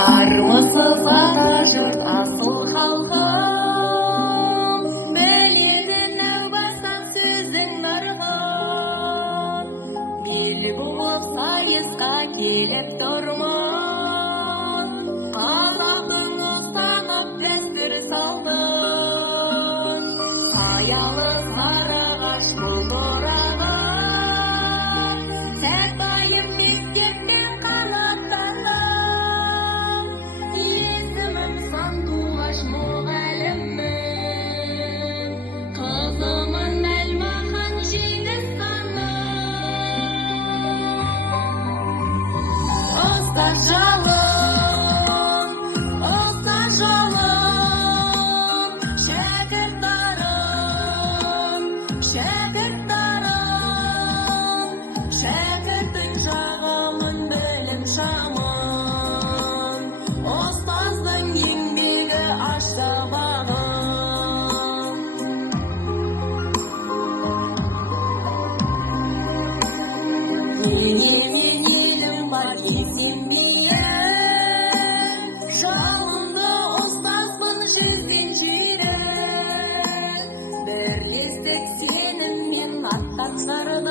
Армысыз ғана жұрт асыл халқым, біледі нәу бастан сөздің нарығын. Бел буып сайысқа келіп тұрмын, қазақтың ұстанып дәстүр салтын. Аялы сарыағаш бұлдыраған, сәтбайым мектеппен қанаттанып, есімім сандуғаш мұғаліммін, қызымын әлмахан жеңіс ханым. Ұстаз жалын, шәкірттарым, шәкірттің жағамын білім шамын, ұстаздың еңбегі ашты бағым. Елім бар есенбейім, жалынды ұстазбын жүзбен жүйрік, бірлестік сеніммен аттан сырдым,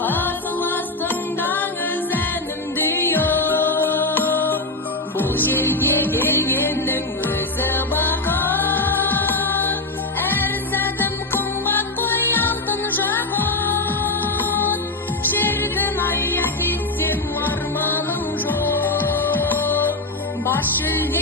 қазыластың даңыз әнімді ұйып, бұл жерге келгеннің өзі бақыт, әр сәтім қымбат қой алтын жақұт, шіркін ай әкетсем арманым жоқ, бас жүлде